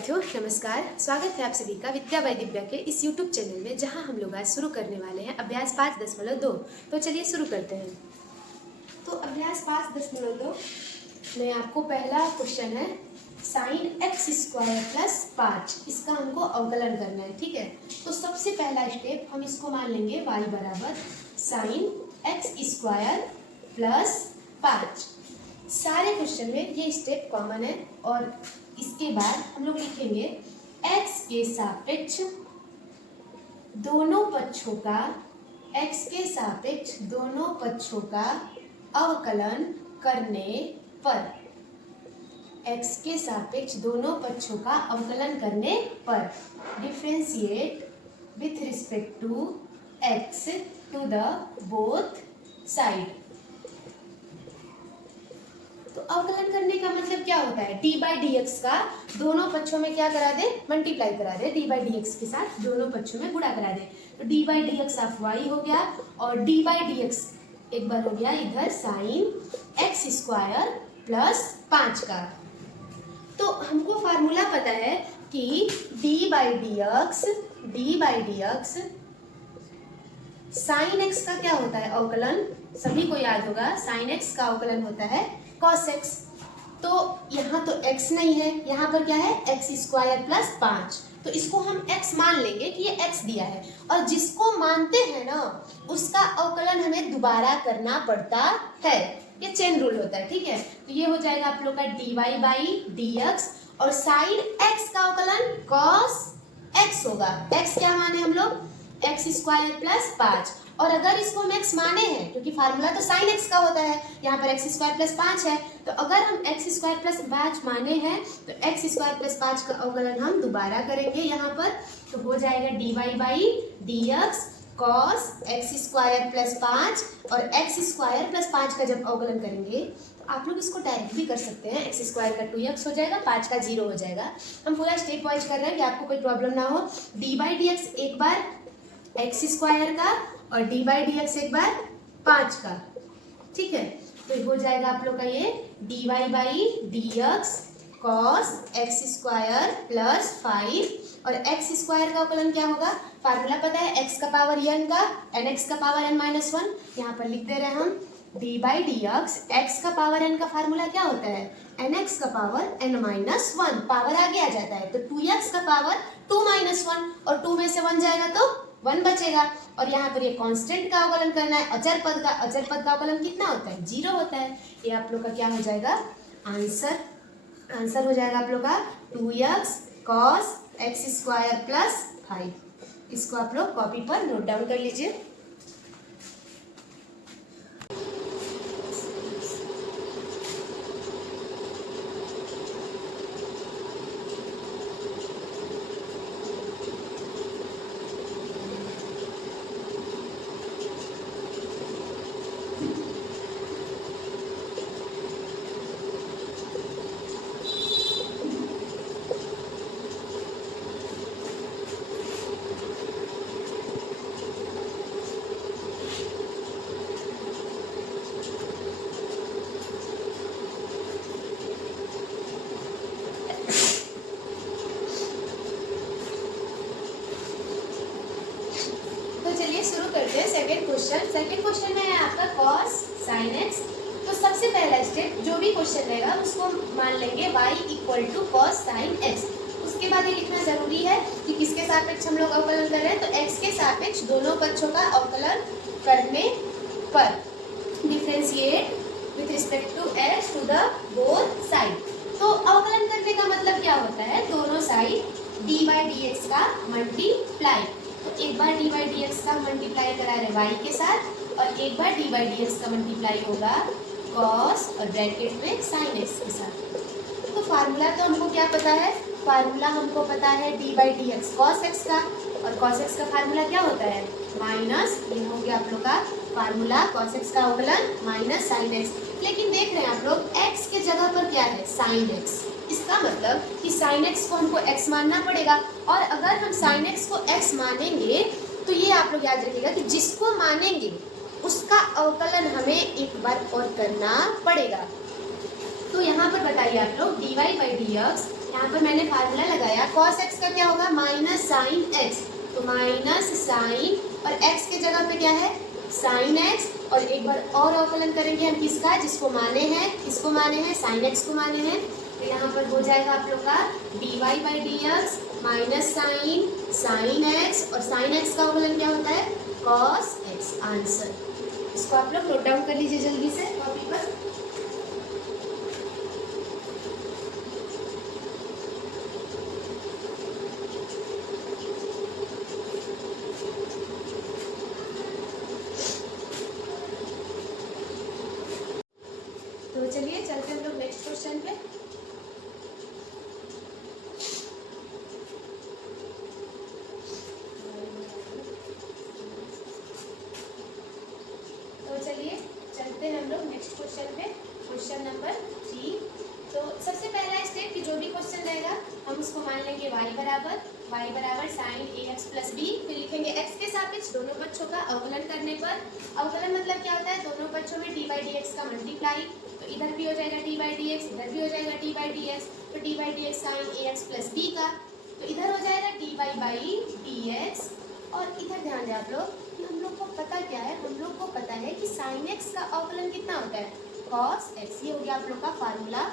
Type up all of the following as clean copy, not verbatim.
विद्यार्थियों नमस्कार। स्वागत है आप सभी का विद्या बाय दिव्या के इस YouTube चैनल में, जहां हम लोग आज शुरू करने वाले हैं अभ्यास 5.2। तो चलिए शुरू करते हैं। तो अभ्यास 5.2 में आपको पहला क्वेश्चन है sin x² प्लस 5। इसका हमको अवकलन करना है, ठीक है। तो सबसे पहला स्टेप हम इसको मान लेंगे y बराबर sin x² प्लस 5। सारे क्वेश्चन में ये स्टेप कॉमन है और इसके बाद हम लोग लिखेंगे x के सापेक्ष दोनों पक्षों का अवकलन करने पर, x के सापेक्ष दोनों पक्षों का अवकलन करने पर differentiate with respect to x to the both side. तो अवकलन करने का मतलब क्या होता है? डी बाई डी एक्स का दोनों पक्षों में क्या करा दे? मल्टीप्लाई करा दे। डी बाई डी एक्स के साथ दोनों पक्षों में गुणा करा दे। तो d by d x of y हो गया और डी बाई डी एक्स एक बार हो गया इधर साइन x² प्लस 5 का। तो हमको फार्मूला पता है कि d by d x sine x का क्या होता है? अवकलन। सभी को याद होगा साइन एक्स का अवकलन होता है cos x। तो यहाँ तो x नहीं है, यहाँ पर क्या है? x² plus 5। तो इसको हम x मान लेंगे कि ये x दिया है, और जिसको मानते हैं ना उसका अवकलन हमें दोबारा करना पड़ता है। ये चेन रूल होता है, ठीक है। तो ये हो जाएगा आप लोग का dy बाई dx और साइन x का अवकलन cos x होगा। x क्या माने हम लोग? x² plus 5। और अगर इसको हम x माने हैं, क्योंकि फार्मूला तो sin x का होता है, यहाँ पर x² प्लस 5 है, तो अगर हम x² प्लस 5 माने हैं तो x² प्लस 5 का अवकलन हम दोबारा करेंगे यहाँ पर। तो हो जाएगा dy by dx cos x² plus 5 और x² प्लस 5 का जब अवकलन करेंगे तो आप लोग इसको डायरेक्ट भी कर सकते हैं। x² का 2x हो जाएगा, 5 का 0 हो जाएगा। हम पूरा स्टेप वाइज कर रहे हैं कि आपको कोई प्रॉब्लम ना हो। डी बाई डी एक्स एक बार x² का और डी बाई डी एक्स एक बार 5 का, ठीक है। तो हो जाएगा आप लोग का ये dy by d x cos x² plus 5 और x² का अवकलन क्या होगा? फार्मूला पता है x का पावर n का nx का पावर n-1। यहाँ पर लिख दे रहे हैं हम d by d x. x का पावर n का फार्मूला क्या होता है? nx का पावर n-1। पावर आगे आ जाता है तो 2x का पावर 2-1 और 2 में से 1 जाएगा तो 1 बचेगा। और यहाँ पर ये कांस्टेंट का अवकलन करना है, अचर पद का अवकलन कितना होता है? 0 होता है। ये आप लोग का क्या हो जाएगा? आंसर हो जाएगा आप लोग का 2x cos x² प्लस 5। इसको आप लोग कॉपी पर नोट डाउन कर लीजिए। शुरू करते हैं सेकंड क्वेश्चन में है आपका cos sin x। तो सबसे पहला स्टेप जो भी क्वेश्चन रहेगा उसको मान लेंगे y equal to cos sin x। उसके बाद ये लिखना जरूरी है कि किसके सापेक्ष हम लोग अवकलन कर रहे हैं। तो x के सापेक्ष दोनों पक्षों का अवकलन करने पर differentiate with respect to x to the both side. तो अवकलन करने का मतलब क्या होता है? दोनों side d by d x का मल्टीप्लाई। तो एक बार डी बाई डी एक्स का मल्टीप्लाई करा रहे y के साथ और एक बार डी बाई डी एक्स का मल्टीप्लाई होगा cos और ब्रैकेट में sin x के साथ। तो फार्मूला तो हमको क्या पता है? फार्मूला हमको पता है D by d x cos x का, और cos x का फार्मूला क्या होता है? माइनस, ये हो गया आप लोग का फार्मूला cos x का अवकलन माइनस sin x। लेकिन देख रहे हैं आप लोग x के जगह पर क्या है? sin x। इसका मतलब कि sin x को हमको x मानना पड़ेगा, और अगर हम sin x को x मानेंगे तो ये आप लोग याद रखिएगा कि जिसको मानेंगे उसका अवकलन हमें एक बार और करना पड़ेगा। तो यहाँ पर बताइए आप लोग dy बाई डी एक्स यहाँ पर मैंने फार्मूला लगाया, cos x का क्या होगा, माइनस साइन x, तो माइनस साइन और x के जगह पे क्या है, साइन x, और एक बार और अवकलन करेंगे हम किसका, जिसको माने हैं, किसको माने हैं, साइन x को माने हैं। तो यहाँ पर हो जाएगा आप लोग का dy by d x minus sine sine x, और साइन x का अवकलन क्या होता है, cos x। आंसर इसको आप लोग नोट डाउन कर लीजिए जल्दी से कॉपी पर। तो चलिए चलते हम लोग नेक्स्ट क्वेश्चन पे। तो चलिए चलते हैं हम लोग नेक्स्ट क्वेश्चन पे, क्वेश्चन नंबर 3। तो सबसे पहला स्टेप कि जो भी क्वेश्चन रहेगा हम उसको मान लेंगे y बराबर sign a x plus B, फिर लिखेंगे x के सापेक्ष दोनों पक्षों का अवकलन करने पर। अवकलन मतलब क्या होता है, दोनों पक्षों में डी बाई डी एक्स का मल्टीप्लाई, तो इधर भी हो जाएगा डी बाई डी एक्स, इधर भी हो जाएगा डी बाई डी एक्स, तो d by d x sine a x plus b का, तो इधर हो जाएगा d y by d x. और इधर ध्यान दें आप लोग कि हम लोग को पता क्या है, हम लोग को पता है कि साइन एक्स का अवकलन कितना होता है, कॉस एक्स। ये हो गया आप लोग का फार्मूला।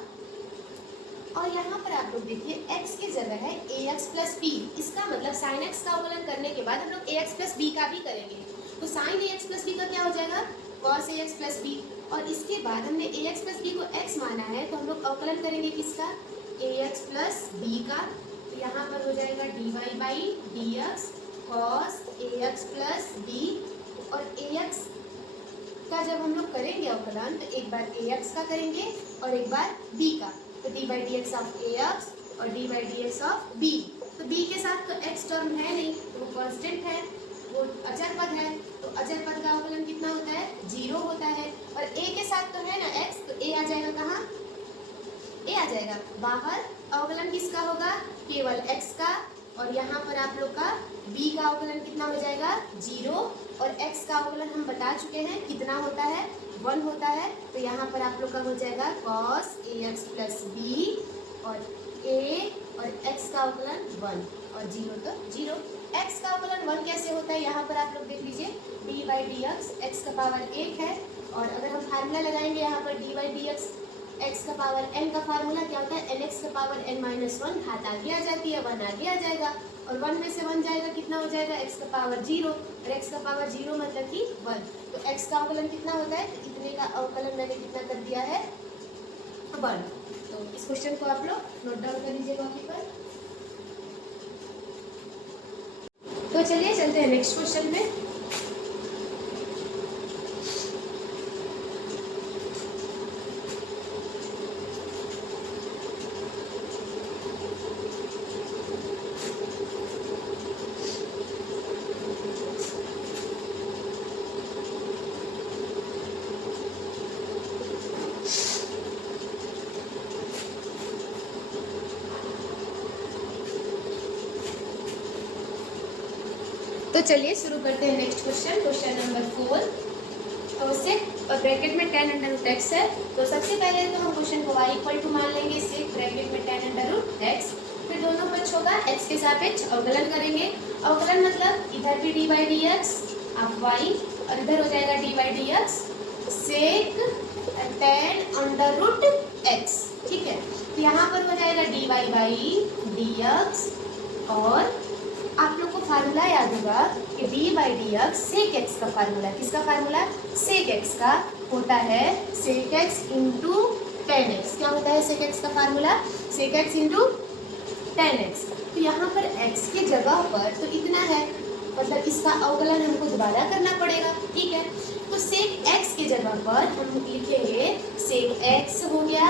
और यहाँ पर आप लोग देखिए x की जगह है ax प्लस बी, इसका मतलब साइन x का अवकलन करने के बाद हम लोग ax प्लस बी का भी करेंगे, तो साइन ax प्लस बी का क्या हो जाएगा, cos ax प्लस बी। और इसके बाद हमने ax प्लस बी को x माना है, तो हम लोग अवकलन करेंगे किसका, ax प्लस बी का, तो यहाँ पर हो जाएगा dy by d x cos ax plus b. और ax का जब हम लोग करेंगे अवकलन, तो एक बार ax का करेंगे और एक बार b का, तो d by d x of ax और D by d x of b। तो b के साथ तो x टर्म है नहीं, तो वो कांस्टेंट है, वो अचर पद है, तो अचर पद का अवकलन कितना होता है, 0 होता है। और a के साथ तो है ना x, तो a आ जाएगा कहाँ, a आ जाएगा बाहर। अवकलन किसका होगा, केवल x का, और यहाँ पर आप लोग का b का अवकलन कितना हो जाएगा, 0, और x का अवकलन हम बता चुके हैं कितना होता है, 1 होता है। तो यहाँ पर आप लोग का हो जाएगा cos ax प्लस बी, और a और x का अवकलन 1 और 0 तो 0। x का अवकलन 1 कैसे होता है, यहाँ पर आप लोग देख लीजिए D by d x, x का पावर 1 है, और अगर हम फार्मूला लगाएंगे यहाँ पर D by d x, x का पावर n का फार्मूला क्या होता है, nx का पावर n माइनस 1, घात आगे आ जाती है, 1 आगे आ जाएगा, और 1 में से 1 जाएगा कितना हो जाएगा, x का पावर 0, और x का पावर 0 मतलब कि 1, तो x का अवकलन कितना होता है, तो इतने का अवकलन मैंने कितना कर दिया है, 1। तो इस क्वेश्चन को आप लोग नोट डाउन कर लीजिए कॉपी पर। तो चलिए चलते हैं नेक्स्ट क्वेश्चन में। तो चलिए शुरू करते हैं नेक्स्ट क्वेश्चन, क्वेश्चन नंबर 4। तो उससे ब्रैकेट में tan अंडर रूट एक्स है, तो सबसे पहले तो हम क्वेश्चन को y इक्वल टू मान लेंगे, इससे ब्रैकेट में tan अंडर रूट एक्स, फिर दोनों पक्षों का x के सापेक्ष अवकलन करेंगे। अवकलन मतलब इधर भी d by d x of y, और इधर हो जाएगा d by d x sec tan under root x, ठीक है। तो यहाँ पर हो जाएगा d y by d x, और आप लोग को फार्मूला याद होगा कि d by d x sec x का फार्मूला, किसका फार्मूला, सेक एक्स का होता है, sec x into tan x. क्या होता है सेक एक्स का formula, sec x into tan x. तो यहाँ पर एक्स की जगह पर तो इतना है, मतलब इसका अवकलन हमको दोबारा करना पड़ेगा, ठीक है। तो सेक एक्स की जगह पर हम लिखेंगे सेक एक्स हो गया,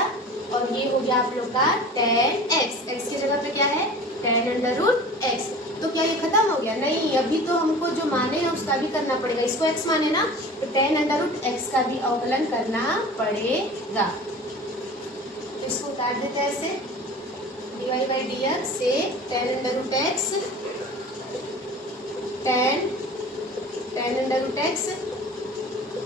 और ये हो गया आप लोग का टेन एक्स। एक्स की जगह पे क्या है, टेन अंडर रूट एक्स। तो क्या ये खत्म हो गया, नहीं, अभी तो हमको जो माने हैं उसका भी करना पड़ेगा। इसको x माने ना, तो टेन अंडर रूट एक्स का भी अवकलन करना पड़ेगा। तो इसको काट देते हैं ऐसे, d y by d x से ten under root x, ten under root x,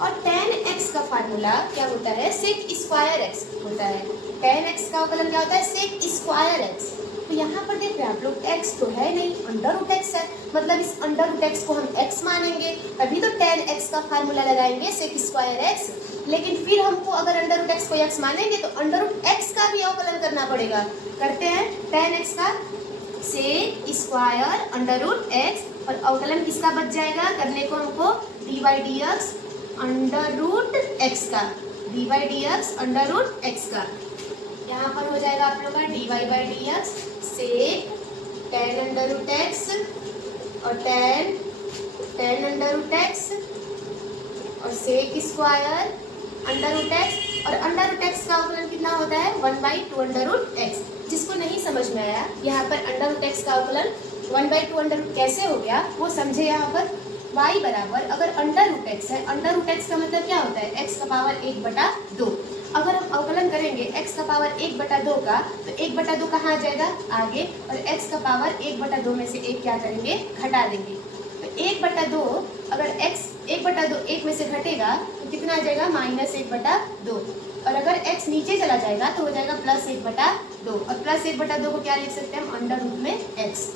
और टेन एक्स का फार्मूला क्या होता है, सेक स्क्वायर एक्स होता है। tan x का अवकलन क्या होता है, sec स्क्वायर x। तो यहाँ पर देख रहे हैं आप लोग x तो है नहीं, अंडर रूट x है, मतलब इस अंडर रूट x को हम x मानेंगे, तभी तो tan x का फार्मूला लगाएंगे sec स्क्वायर x। लेकिन फिर हमको अगर अंडर रूट x को x मानेंगे तो अंडर रूट x का भी अवकलन करना पड़ेगा। करते हैं tan x का sec square under root x, और अवकलन किसका बच जाएगा करने को हमको, dy dx under root x का, dy dx under root x का। यहाँ पर हो जाएगा आप लोग का dy बाई dx से tan अंडर रूट x और tan अंडर रूट x और sec square under root x, और अंडर रूट x का अवकलन कितना होता है 1/2 अंडर रूट x। जिसको नहीं समझ में आया यहाँ पर अंडर रूट x का अवकलन 1/2 अंडर रूट कैसे हो गया वो समझे। यहाँ पर y बराबर अगर अंडर रूट x है, अंडर रूट x का मतलब क्या होता है, x का पावर 1/2। अगर हम अवकलन करेंगे x का पावर 1/2 का, तो 1/2 कहाँ आ जाएगा आगे, और x का पावर 1/2 में से एक क्या करेंगे, घटा देंगे। तो 1/2 अगर x 1/2 1 में से घटेगा तो कितना आ जाएगा, -1/2। और अगर x नीचे चला जाएगा तो हो जाएगा +1/2, और +1/2 को क्या लिख सकते हैं हम, अंडर रूट में x।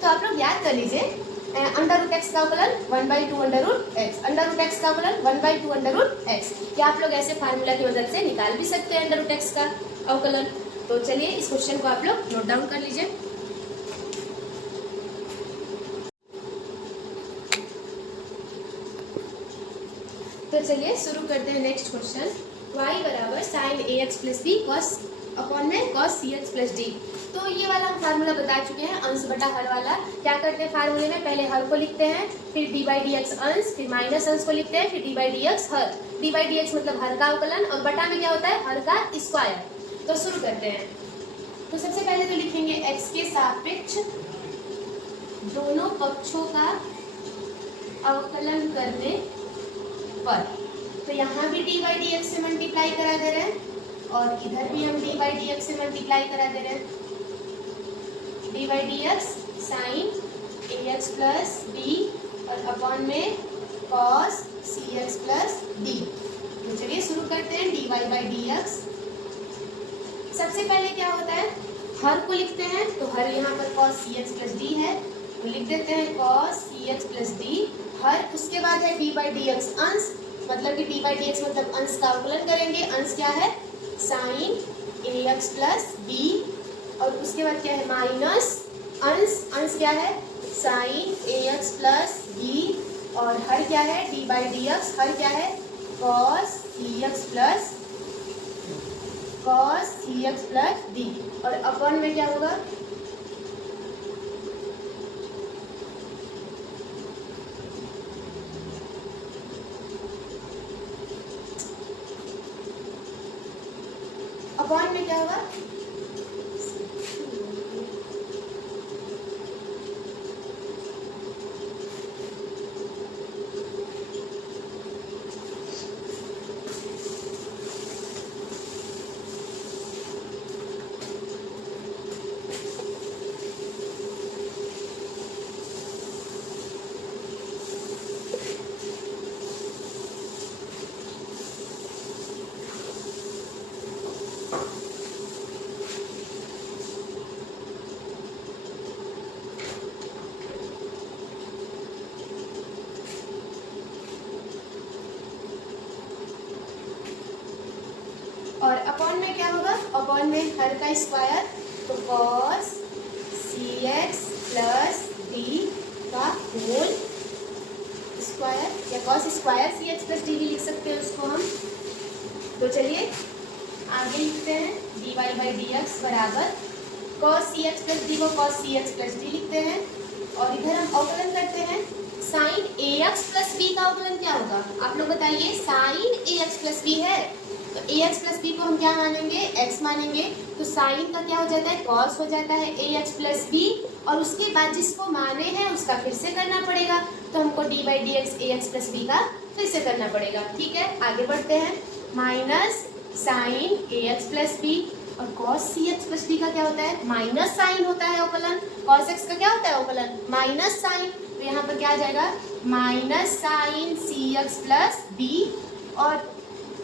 तो आप लोग याद कर लीजिए अंडर रूट x का अवकलन 1/2 under root x, under root x का अवकलन 1/2 अंडर रूट x। या आप लोग ऐसे फार्मूला की मदद से निकाल भी सकते हैं अंडर रूट x का अवकलन। तो चलिए इस क्वेश्चन को आप लोग नोट डाउन कर लीजिए। तो चलिए शुरू करते हैं नेक्स्ट क्वेश्चन। y बराबर sine ax plus b cos upon में कॉस cx प्लस डी। तो ये वाला हम फार्मूला बता चुके हैं, अंश बटा हर वाला। क्या करते हैं फार्मूले में, पहले हर को लिखते हैं, फिर डी बाई डी एक्स अंश, फिर माइनस अंश को लिखते हैं, फिर D by d x her. D by d x मतलब हर का अवकलन, और बटा में क्या होता है, हर का स्क्वायर। तो शुरू करते हैं। तो सबसे पहले तो लिखेंगे x के सापेक्ष दोनों पक्षों का अवकलन करने पर। तो यहाँ भी डी बाई डी एक्स से मल्टीप्लाई करा दे रहे हैं, और इधर भी हम डी बाई डी एक्स से मल्टीप्लाई करा दे रहे हैं। D by d x sine a x plus b और अपॉन में cos c x plus d. तो चलिए शुरू करते हैं d y by d x. सबसे पहले क्या होता है, हर को लिखते हैं, तो हर यहाँ पर cos c x plus d है, तो लिख देते हैं cos c x plus D हर। उसके बाद है डी बाई डी एक्स अंश, मतलब कि डी बाई डी एक्स मतलब अंश का अवकलन करेंगे। अंश क्या है, sign a x plus b, और उसके बाद क्या है माइनस अंश क्या है, sign a x plus b, और हर क्या है डी बाई डी एक्स, हर क्या है cos c x plus d, और अपॉन में क्या होगा, अपॉन में क्या होगा, और अपॉन में क्या होगा, अपॉन में हर का स्क्वायर, तो cos c x plus D का होल स्क्वायर, या cos square c x plus D भी लिख सकते हैं उसको हम। तो चलिए आगे लिखते हैं d y by d x बराबर cos c x plus d को cos c x plus d लिखते हैं, और इधर हम अवकलन करते हैं sine a x plus b का अवकलन क्या होगा, आप लोग बताइए। Sine a x plus b है, तो ए एक्स प्लस बी को हम क्या मानेंगे, एक्स मानेंगे, तो साइन का क्या हो जाता है, कॉस हो जाता है ए एक्स प्लस बी, और उसके बाद जिसको माने हैं उसका फिर से करना पड़ेगा, तो हमको d by d x a x plus b का फिर से करना पड़ेगा। ठीक है, आगे बढ़ते हैं। Minus sign a x plus b, और cos c x plus b का क्या होता है, माइनस साइन होता है अवकलन। कॉस एक्स का क्या होता है अवकलन, माइनस साइन, तो यहाँ पर क्या आ जाएगा, minus sign c x plus b, और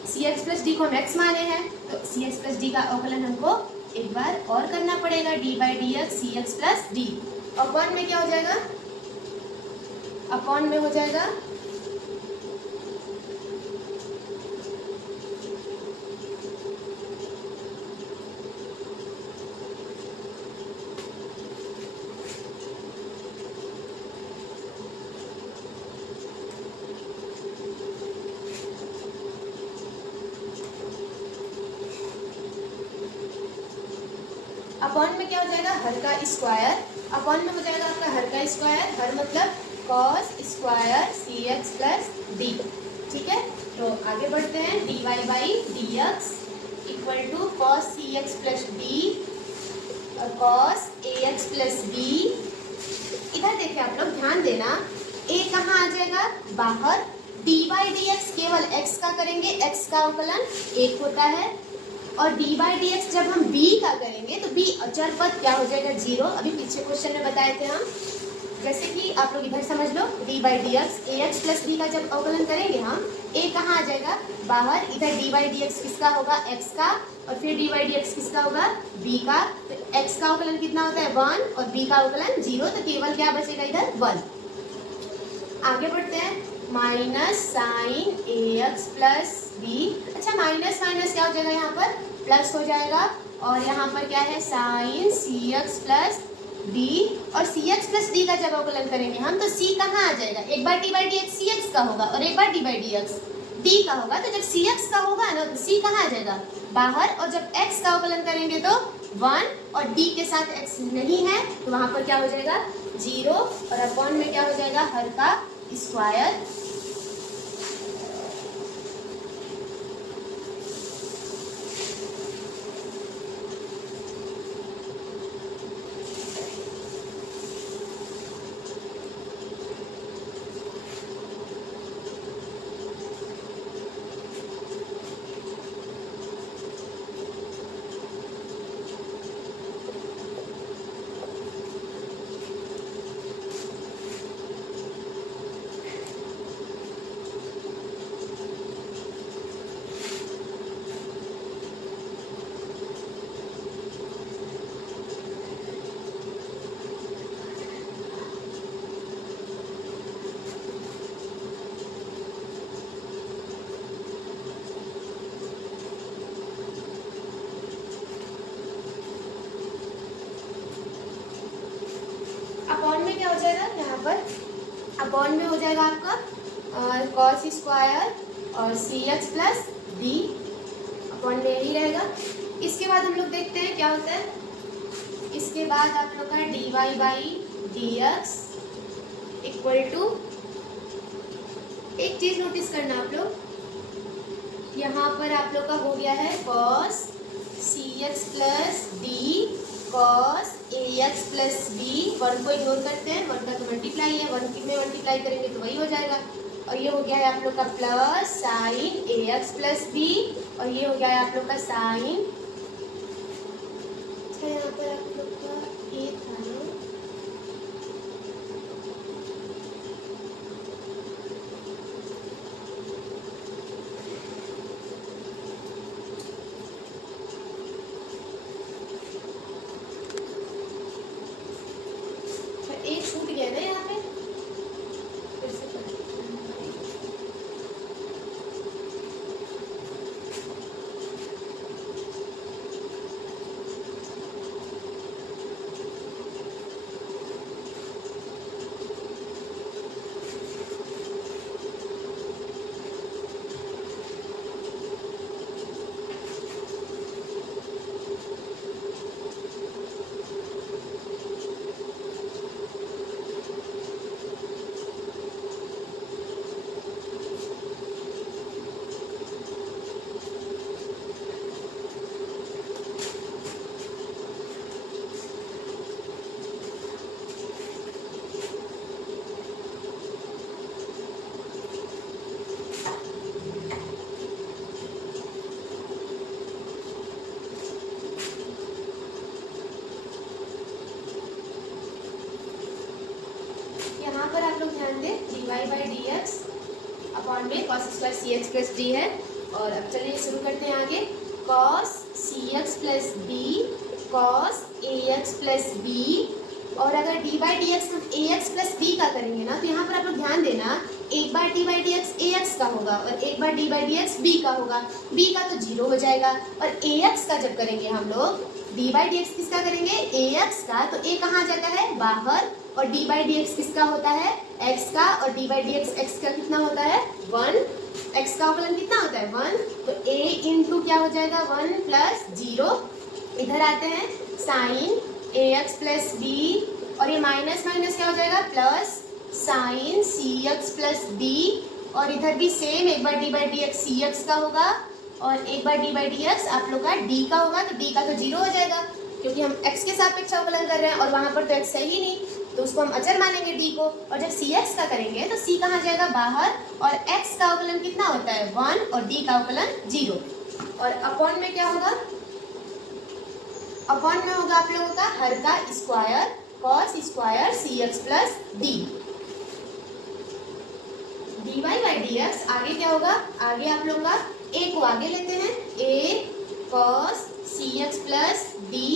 सी एक्स प्लस डी को हम एक्स माने हैं, तो सी एक्स प्लस डी का अवकलन हमको एक बार और करना पड़ेगा, d by d x c x plus d. Upon में क्या हो जाएगा, अपॉन में हो जाएगा अपॉन में क्या हो जाएगा, हर का स्क्वायर। अपॉन में हो जाएगा आपका हर का स्क्वायर, हर मतलब cos square c x plus d. ठीक है, तो आगे बढ़ते हैं, d y by d x equal to cos c x plus d और cos a x plus b. इधर देखिए आप लोग ध्यान देना, ए कहाँ आ जाएगा, बाहर। डी बाई डी एक्स केवल एक्स का करेंगे, एक्स का अवकलन एक होता है, और डी बाई डी एक्स जब हम बी का करेंगे तो बी अचर पद क्या हो जाएगा, जीरो। अभी पीछे क्वेश्चन में बताए थे हम, जैसे कि आप लोग इधर समझ लो, d by d x a x plus b का जब अवकलन करेंगे हम, ए कहाँ आ जाएगा, बाहर। इधर डी बाई डी एक्स किसका होगा, एक्स का, और फिर डी बाई डी एक्स किसका होगा, बी का। तो एक्स का अवकलन कितना होता है, 1, और बी का अवकलन 0, तो केवल क्या बचेगा इधर, 1। आगे बढ़ते हैं, minus sign a x plus B. अच्छा, माइनस माइनस क्या हो जाएगा, यहाँ पर प्लस हो जाएगा, और यहाँ पर क्या है, sign c x plus d. और सी एक्स प्लस डी का जब अवकलन करेंगे हम, तो सी कहाँ आ जाएगा, एक बार d by d x c x का होगा और एक बार d by d x d का होगा। तो जब सी एक्स का होगा ना, तो सी कहाँ आ जाएगा, बाहर। और जब एक्स का अवकलन करेंगे तो 1, और डी के साथ एक्स नहीं है, तो वहाँ पर क्या हो जाएगा, 0, और अपॉन में क्या हो जाएगा, हर का स्क्वायर। अपॉन में क्या हो जाएगा, यहाँ पर अपॉन में हो जाएगा आपका कॉस स्क्वायर और सी एक्स प्लस डी, अपॉन में यही रहेगा। इसके बाद हम लोग देखते हैं क्या होता है, इसके बाद आप लोग का d y by d x equal to, एक चीज नोटिस करना आप लोग, यहाँ पर आप लोग का हो गया है cos c x plus D cos a x plus B. 1 को इग्नोर करते हैं, 1 का तो मल्टीप्लाई है, 1 में मल्टीप्लाई करेंगे तो वही हो जाएगा। और ये हो गया है आप लोग का plus sign a x plus b, और ये हो गया है आप लोग का साइन, अच्छा यहाँ पर आप लोग का ए था ना, एक छूट गया ना यहाँ पे, फिर से यहाँ पर आप लोग ध्यान दें, d y by d x upon में cos square c x plus d है, और अब चलिए शुरू करते हैं आगे। cos cx plus b cos ax plus b, और अगर डी बाई डी एक्स हम ए एक्स प्लस बी का करेंगे ना, तो यहाँ पर आप लोग ध्यान देना, एक बार d by d x a x का होगा और एक बार d by d x b का होगा। बी का तो 0 हो जाएगा, और ए एक्स का जब करेंगे हम लोग, डी बाई डी एक्स किसका करेंगे, ए एक्स का, तो ए कहाँ जाता है, बाहर, और डी बाई डी एक्स किसका होता है, एक्स का, और डी बाई डी एक्स का कितना होता है, 1। एक्स का अवकलन कितना होता है, 1, तो ए इंटू क्या हो जाएगा, 1 प्लस 0। इधर आते हैं, sine a x plus b, और ये माइनस माइनस क्या हो जाएगा, plus sine c x plus d, और इधर भी सेम, एक बार d by d x c x का होगा और एक बार डी बाई डी एक्स आप लोग का डी का होगा, तो डी का तो 0 हो जाएगा क्योंकि हम x के सापेक्ष अवकलन कर रहे हैं और वहाँ पर तो x है ही नहीं, तो उसको हम अचर मानेंगे d को। और जब सी एक्स का करेंगे तो c कहाँ जाएगा, बाहर, और x का अवकलन कितना होता है, 1, और d का अवकलन 0। और अपॉन में क्या होगा, अपॉन में होगा आप लोगों का हर का square cos square c x plus d. D y by d x, आगे क्या होगा, आगे आप लोग का a को आगे लेते हैं, a cos c x plus d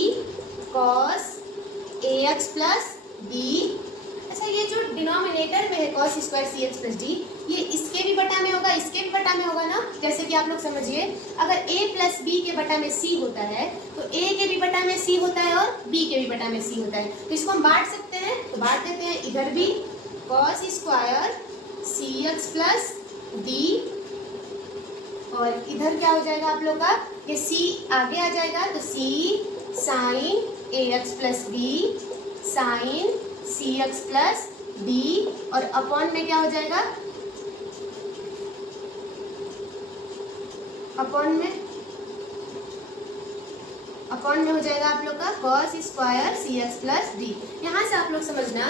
cos a x plus d. अच्छा, ये जो डिनोमिनेटर में है cos square c x plus d, ये इसके भी बटा में होगा, इसके भी बटा में होगा ना। जैसे कि आप लोग समझिए, अगर a प्लस बी के बटा में c होता है तो a के भी बटा में c होता है और b के भी बटा में c होता है, तो इसको हम बांट सकते हैं, तो बांट देते हैं। इधर भी cos square c x plus d, और इधर क्या हो जाएगा आप लोग का, ये c आगे आ जाएगा, तो c sign a x plus B sign c x plus d, और अपॉन में क्या हो जाएगा, अपॉन में हो जाएगा आप लोग का cos square c x plus D. यहाँ से आप लोग समझना,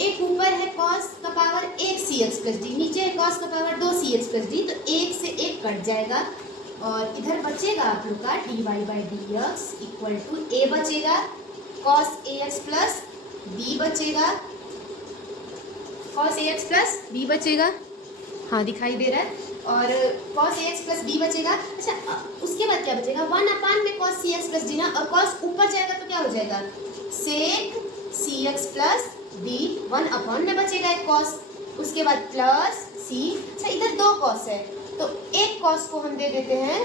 एक ऊपर है cos का पावर 1 सी एक्स प्लस डी, नीचे है cos का पावर 2 सी एक्स प्लस डी, तो 1 से 1 कट जाएगा, और इधर बचेगा आप लोग का d y by d x equal to a बचेगा, cos a x plus b बचेगा, cos a x plus b बचेगा, हाँ दिखाई दे रहा है, और cos a x plus b बचेगा। अच्छा, उसके बाद क्या बचेगा, 1 अपान में cos c x plus D ना, और cos ऊपर जाएगा तो क्या हो जाएगा, सेक सी एक्स प्लस डी, 1 अपॉन में बचेगा एक cos, उसके बाद प्लस सी। अच्छा, इधर 2 cos है, तो एक cos को हम दे देते हैं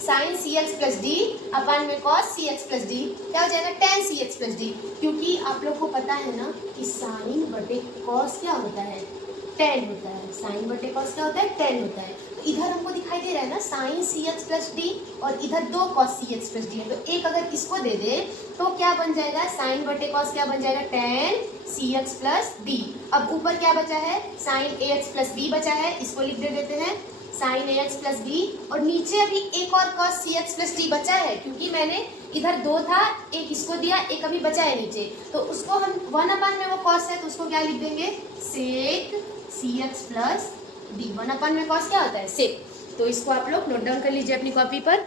sign c x plus D अपान में cos c x plus D, क्या हो जाएगा, tan सी एक्स प्लस डी, क्योंकि आप लोग को पता है ना कि साइन बटे cos क्या होता है, tan होता है, साइन बटे cos क्या होता है, tan होता है। तो इधर हमको दिखाई दे रहा है ना sign c x plus d, और इधर 2 cos c x plus d है, तो एक अगर इसको दे दे तो क्या बन जाएगा, साइन बटे cos क्या बन जाएगा, tan सी एक्स प्लस डी। अब ऊपर क्या बचा है, sign a x plus B बचा है, इसको लिख दे देते हैं sine a x plus b, और नीचे अभी एक और cos c x plus D बचा है, क्योंकि मैंने इधर 2 था, एक इसको दिया, एक अभी बचा है नीचे, तो उसको हम 1 अपान में वो cos है तो उसको क्या लिख देंगे, सेक सी एक्स प्लस डी। 1 अपान में cos क्या होता है, सेक। तो इसको आप लोग नोट डाउन कर लीजिए अपनी कॉपी पर।